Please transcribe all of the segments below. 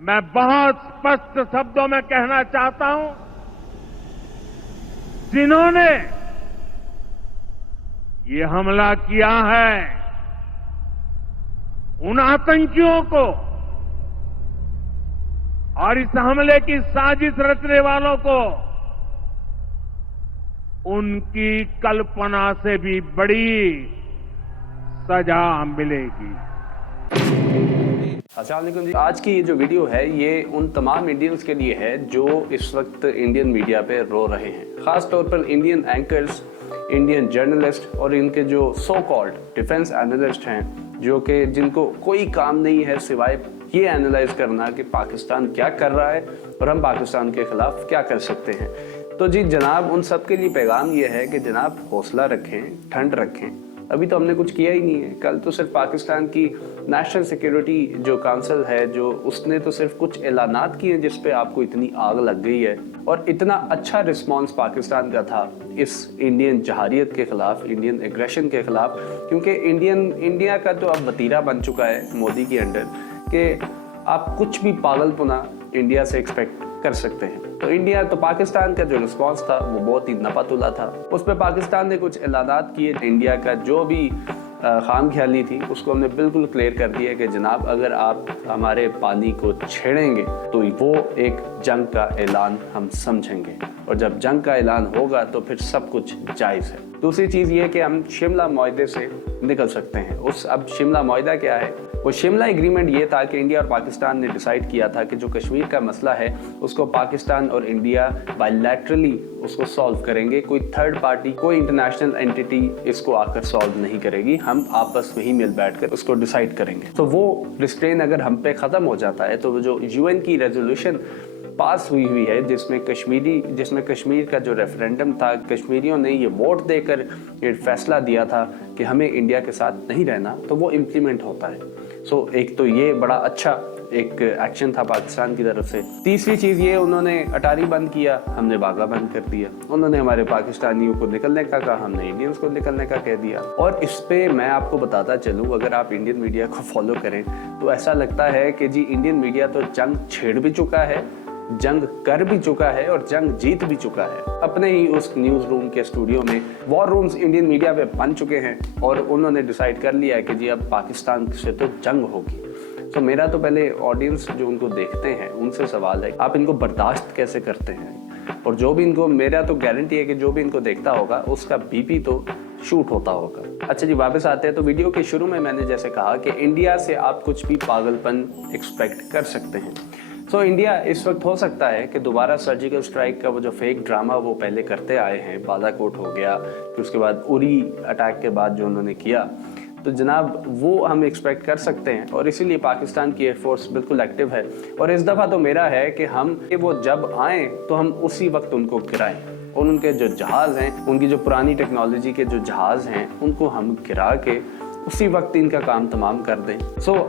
मैं बहुत स्पष्ट शब्दों में कहना चाहता हूं, जिन्होंने ये हमला किया है, उन आतंकियों को और इस हमले की साजिश रचने वालों को उनकी कल्पना से भी बड़ी सजा मिलेगी। अस्सलाम वालेकुम जी। आज की ये जो वीडियो है ये उन तमाम इंडियंस के लिए है जो इस वक्त इंडियन मीडिया पे रो रहे हैं, खास तौर पर इंडियन एंकर्स, इंडियन जर्नलिस्ट और इनके जो सो कॉल्ड डिफेंस एनालिस्ट हैं, जो कि जिनको कोई काम नहीं है सिवाय ये एनालाइज करना कि पाकिस्तान क्या कर रहा है और हम पाकिस्तान के खिलाफ क्या कर सकते हैं। तो जी जनाब, उन सब के लिए पैगाम ये है कि जनाब हौसला रखें, ठंड रखें। अभी तो हमने कुछ किया ही नहीं है। कल तो सिर्फ पाकिस्तान की नेशनल सिक्योरिटी जो काउंसिल है, जो उसने तो सिर्फ कुछ ऐलानात किए हैं जिस पे आपको इतनी आग लग गई है। और इतना अच्छा रिस्पांस पाकिस्तान का था इस इंडियन जहारियत के खिलाफ, इंडियन एग्रेशन के खिलाफ, क्योंकि इंडिया का तो अब वतीरा बन चुका है मोदी के अंडर कि आप कुछ भी पागलपना इंडिया से एक्सपेक्ट कर सकते हैं। तो पाकिस्तान का जो रिस्पांस था वो बहुत ही नपातुला था। उस पर पाकिस्तान ने कुछ ऐलानात किए। इंडिया का जो भी खाम ख्याली थी उसको हमने बिल्कुल क्लियर कर दिया कि जनाब अगर आप हमारे पानी को छेड़ेंगे तो वो एक जंग का ऐलान हम समझेंगे, और जब जंग का ऐलान होगा तो फिर सब कुछ जायज़ है। दूसरी चीज़ ये कि हम शिमला मुआहदे से निकल सकते हैं। अब शिमला मुआहदा क्या है? वो शिमला एग्रीमेंट ये था कि इंडिया और पाकिस्तान ने डिसाइड किया था कि जो कश्मीर का मसला है उसको पाकिस्तान और इंडिया बायलैटरली उसको सॉल्व करेंगे। कोई थर्ड पार्टी, कोई इंटरनेशनल एंटिटी इसको आकर सॉल्व नहीं करेगी। हम आपस में ही मिल बैठकर उसको डिसाइड करेंगे। तो वो रिस्ट्रेन अगर हम पे ख़त्म हो जाता है तो जो यूएन की रेजोल्यूशन पास हुई है जिसमें कश्मीर का जो रेफरेंडम था, कश्मीरियों ने ये वोट देकर ये फैसला दिया था कि हमें इंडिया के साथ नहीं रहना, तो वो इम्प्लीमेंट होता है। एक तो ये बड़ा अच्छा एक एक्शन था पाकिस्तान की तरफ से। तीसरी चीज़ ये, उन्होंने अटारी बंद किया, हमने बागा बंद कर दिया। उन्होंने हमारे पाकिस्तानियों को निकलने का कहा, हमने इंडियंस को निकलने का कह दिया। और इस पे मैं आपको बताता चलूँ, अगर आप इंडियन मीडिया को फॉलो करें तो ऐसा लगता है कि जी इंडियन मीडिया तो जंग छेड़ भी चुका है, जंग कर भी चुका है और जंग जीत भी चुका है। अपने ही उस न्यूज़ रूम के स्टूडियो में वॉर रूम्स इंडियन मीडिया पे बन चुके हैं और उन्होंने डिसाइड कर लिया है कि जी अब पाकिस्तान से तो जंग होगी। तो मेरा तो पहले ऑडियंस जो उनको देखते हैं उनसे सवाल है, आप इनको बर्दाश्त कैसे करते हैं? और जो भी इनको, मेरा तो गारंटी है कि जो भी इनको देखता होगा उसका बीपी तो शूट होता होगा। अच्छा जी, वापस आते हैं। तो वीडियो के शुरू में मैंने जैसे कहा कि इंडिया से आप कुछ भी पागलपन एक्सपेक्ट कर सकते हैं। इंडिया इस वक्त हो सकता है कि दोबारा सर्जिकल स्ट्राइक का वो जो फेक ड्रामा वो पहले करते आए हैं, बालाकोट हो गया, फिर उसके बाद उरी अटैक के बाद जो उन्होंने किया, तो जनाब वो हम एक्सपेक्ट कर सकते हैं। और इसीलिए पाकिस्तान की एयरफोर्स बिल्कुल एक्टिव है। और इस दफ़ा तो मेरा है कि वो जब आएँ तो हम उसी वक्त उनको गिराएं, और उनके जो जहाज़ हैं, उनकी जो पुरानी टेक्नोलॉजी के जो जहाज़ हैं, उनको हम गिरा के उसी वक्त इनका काम तमाम कर दें।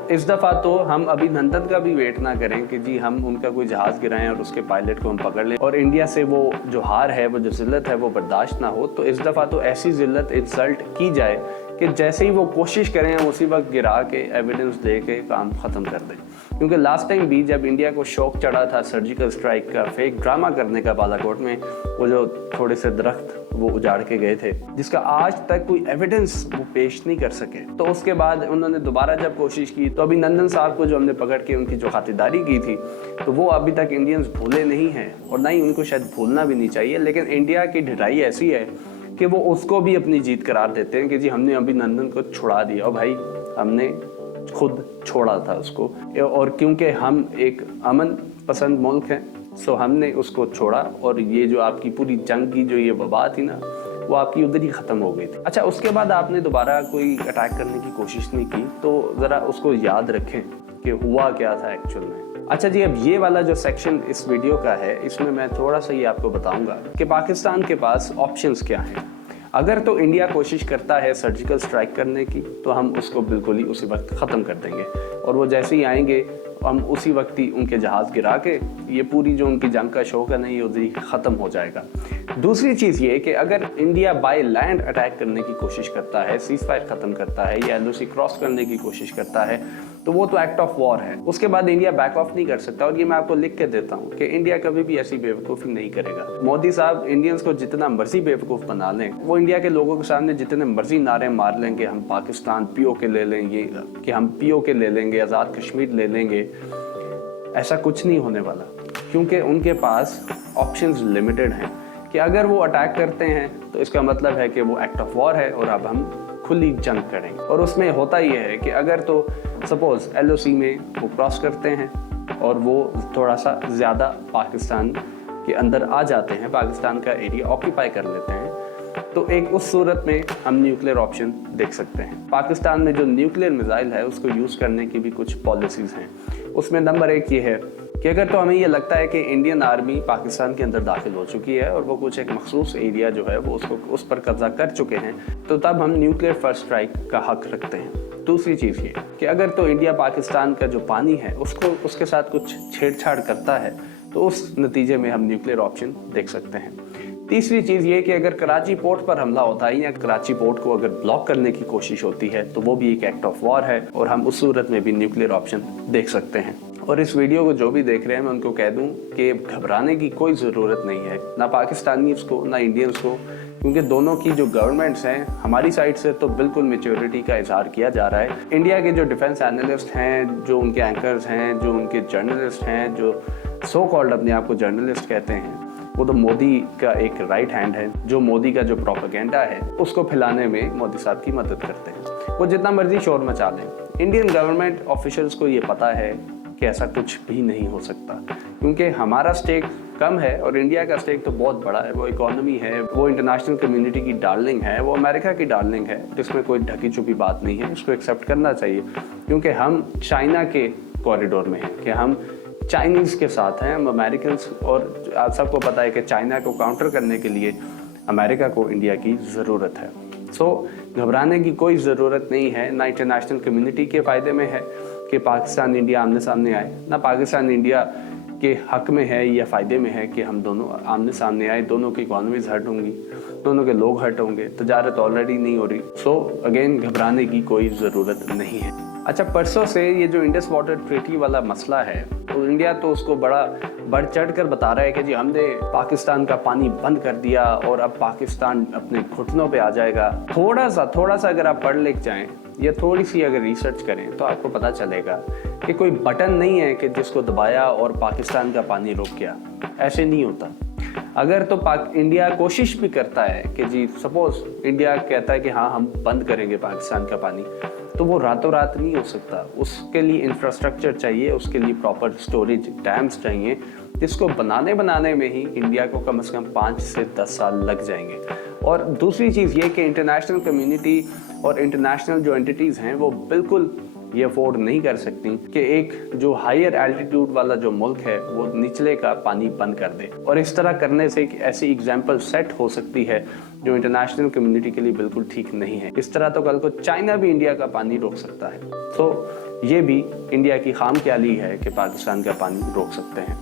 इस दफ़ा तो हम अभिनंदन का भी वेट ना करें कि जी हम उनका कोई जहाज़ गिराएं और उसके पायलट को हम पकड़ लें और इंडिया से वो जो हार है, वो जो जिल्लत है वो बर्दाश्त ना हो। तो इस दफ़ा तो ऐसी जिल्लत इंसल्ट की जाए कि जैसे ही वो कोशिश करें हम उसी वक्त गिरा के एविडेंस दे के काम ख़त्म कर दें। क्योंकि लास्ट टाइम भी जब इंडिया को शौक चढ़ा था सर्जिकल स्ट्राइक का फेक ड्रामा करने का बालाकोट में, वो जो थोड़े से दरख्त वो उजाड़ के गए थे जिसका आज तक कोई एविडेंस वो पेश नहीं कर सके, तो उसके बाद उन्होंने दोबारा जब कोशिश की तो अभिनंदन साहब को जो हमने पकड़ के उनकी जो खातिरदारी की थी, तो वो अभी तक इंडियंस भूले नहीं हैं और ना ही उनको शायद भूलना भी नहीं चाहिए। लेकिन इंडिया की ढिलाई ऐसी है कि वो उसको भी अपनी जीत करार देते हैं कि जी हमने अभिनंदन को छुड़ा दिया। और भाई हमने खुद छोड़ा था उसको, और क्योंकि हम एक अमन पसंद मुल्क हैं हमने उसको छोड़ा, और ये जो आपकी पूरी जंग की जो ये वबा थी ना, वो आपकी उधर ही ख़त्म हो गई थी। अच्छा, उसके बाद आपने दोबारा कोई अटैक करने की कोशिश नहीं की, तो ज़रा उसको याद रखें कि हुआ क्या था एक्चुअल में। अच्छा जी, अब ये वाला जो सेक्शन इस वीडियो का है, इसमें मैं थोड़ा सा ये आपको बताऊंगा कि पाकिस्तान के पास ऑप्शंस क्या हैं। अगर तो इंडिया कोशिश करता है सर्जिकल स्ट्राइक करने की, तो हम उसको बिल्कुल ही उसी वक्त ख़त्म कर देंगे, और वो जैसे ही आएंगे हम उसी वक्त ही उनके जहाज़ गिरा के ये पूरी जो उनकी जंग का शौक है ना, ये उधर ही ख़त्म हो जाएगा। दूसरी चीज़ ये कि अगर इंडिया बाय लैंड अटैक करने की कोशिश करता है, सीज़ फायर ख़त्म करता है या LOC क्रॉस करने की कोशिश करता है, तो वो तो एक्ट ऑफ वॉर है। उसके बाद इंडिया बैक ऑफ नहीं कर सकता, और ये मैं आपको लिख के देता हूँ कि इंडिया कभी भी ऐसी बेवकूफ़ी नहीं करेगा। मोदी साहब इंडियंस को जितना मर्जी बेवकूफ़ बना लें, वो इंडिया के लोगों के सामने जितने मर्जी नारे मार लेंगे, हम पाकिस्तान POK ले लेंगे, कि हम POK ले लेंगे, आज़ाद कश्मीर ले लेंगे, ऐसा कुछ नहीं होने वाला, क्योंकि उनके पास ऑप्शंस लिमिटेड हैं कि अगर वो अटैक करते हैं तो इसका मतलब है कि वो एक्ट ऑफ वॉर है और अब हम खुली जंग करेंगे। और उसमें होता ही है कि अगर तो सपोज LOC में वो क्रॉस करते हैं और वो थोड़ा सा ज़्यादा पाकिस्तान के अंदर आ जाते हैं, पाकिस्तान का एरिया ऑक्यूपाई कर लेते हैं, तो एक उस सूरत में हम न्यूक्लियर ऑप्शन देख सकते हैं। पाकिस्तान में जो न्यूक्लियर मिसाइल है उसको यूज़ करने की भी कुछ पॉलिसीज़ हैं। उसमें नंबर 1 ये है कि अगर तो हमें ये लगता है कि इंडियन आर्मी पाकिस्तान के अंदर दाखिल हो चुकी है और वो कुछ एक मखसूस एरिया जो है वो उस पर कब्जा कर चुके हैं, तो तब हम न्यूक्लियर फर्स्ट स्ट्राइक का हक रखते हैं। दूसरी चीज़ ये कि अगर तो इंडिया पाकिस्तान का जो पानी है उसके साथ कुछ छेड़छाड़ करता है, तो उस नतीजे में हम न्यूक्लियर ऑप्शन देख सकते हैं। तीसरी चीज़ ये कि अगर कराची पोर्ट पर हमला होता है या कराची पोर्ट को अगर ब्लॉक करने की कोशिश होती है, तो वो भी एक एक्ट ऑफ वॉर है और हम उस सूरत में भी न्यूक्लियर ऑप्शन देख सकते हैं। और इस वीडियो को जो भी देख रहे हैं, मैं उनको कह दूं कि घबराने की कोई ज़रूरत नहीं है, ना पाकिस्तानीज़ को ना इंडियंस को, क्योंकि दोनों की जो गवर्नमेंट्स हैं, हमारी साइड से तो बिल्कुल मैच्योरिटी का इजहार किया जा रहा है। इंडिया के जो डिफेंस एनालिस्ट हैं, जो उनके एंकर्स हैं, जो उनके जर्नलिस्ट हैं, जो सो कॉल्ड अपने आप को जर्नलिस्ट कहते हैं, वो तो मोदी का एक राइट हैंड है, जो मोदी का जो प्रोपेगेंडा है उसको फैलाने में मोदी साहब की मदद करते हैं। वो जितना मर्जी शोर मचा लें, इंडियन गवर्नमेंट ऑफिशियल्स को ये पता है कि ऐसा कुछ भी नहीं हो सकता, क्योंकि हमारा स्टेक कम है और इंडिया का स्टेक तो बहुत बड़ा है। वो इकोनॉमी है, वो इंटरनेशनल कम्युनिटी की डार्लिंग है, वो अमेरिका की डार्लिंग है, जिसमें कोई ढकी छुपी बात नहीं है। इसको एक्सेप्ट करना चाहिए, क्योंकि हम चाइना के कॉरिडोर में हैं, कि हम चाइनीज़ के साथ हैं, हम अमेरिकन, और आप सबको पता है कि चाइना को काउंटर करने के लिए अमेरिका को इंडिया की ज़रूरत है। घबराने की कोई ज़रूरत नहीं है। ना इंटरनेशनल कम्युनिटी के फ़ायदे में है कि पाकिस्तान इंडिया आमने सामने आए, ना पाकिस्तान इंडिया के हक में है या फ़ायदे में है कि हम दोनों आमने सामने आए। दोनों की इकॉनमीज़ हर्ट होंगी, दोनों के लोग हर्ट होंगे, तजारत ऑलरेडी नहीं हो रही। अगेन घबराने की कोई ज़रूरत नहीं है। अच्छा, परसों से ये जो इंडस वाटर ट्रीटी वाला मसला है, तो इंडिया तो उसको बड़ा बढ़ चढ़ कर बता रहा है कि जी हमने पाकिस्तान का पानी बंद कर दिया और अब पाकिस्तान अपने घुटनों पे आ जाएगा। थोड़ा सा अगर आप पढ़ लिख जाएं या थोड़ी सी अगर रिसर्च करें, तो आपको पता चलेगा कि कोई बटन नहीं है कि जिसको दबाया और पाकिस्तान का पानी रुक गया। ऐसे नहीं होता। अगर तो इंडिया कोशिश भी करता है कि जी सपोज इंडिया कहता है कि हाँ हम बंद करेंगे पाकिस्तान का पानी, तो वो रातों रात नहीं हो सकता। उसके लिए इंफ्रास्ट्रक्चर चाहिए, उसके लिए प्रॉपर स्टोरेज डैम्स चाहिए, जिसको बनाने में ही इंडिया को कम से कम 5 से 10 साल लग जाएंगे। और दूसरी चीज़ ये कि इंटरनेशनल कम्युनिटी और इंटरनेशनल जो एंटिटीज़ हैं वो बिल्कुल ये अफोर्ड नहीं कर सकती कि एक जो हायर एल्टीट्यूड वाला जो मुल्क है वो निचले का पानी बंद कर दे। और इस तरह करने से एक ऐसी एग्जाम्पल सेट हो सकती है जो इंटरनेशनल कम्युनिटी के लिए बिल्कुल ठीक नहीं है। इस तरह तो कल को चाइना भी इंडिया का पानी रोक सकता है। तो ये भी इंडिया की खामख्याली है कि पाकिस्तान का पानी रोक सकते हैं।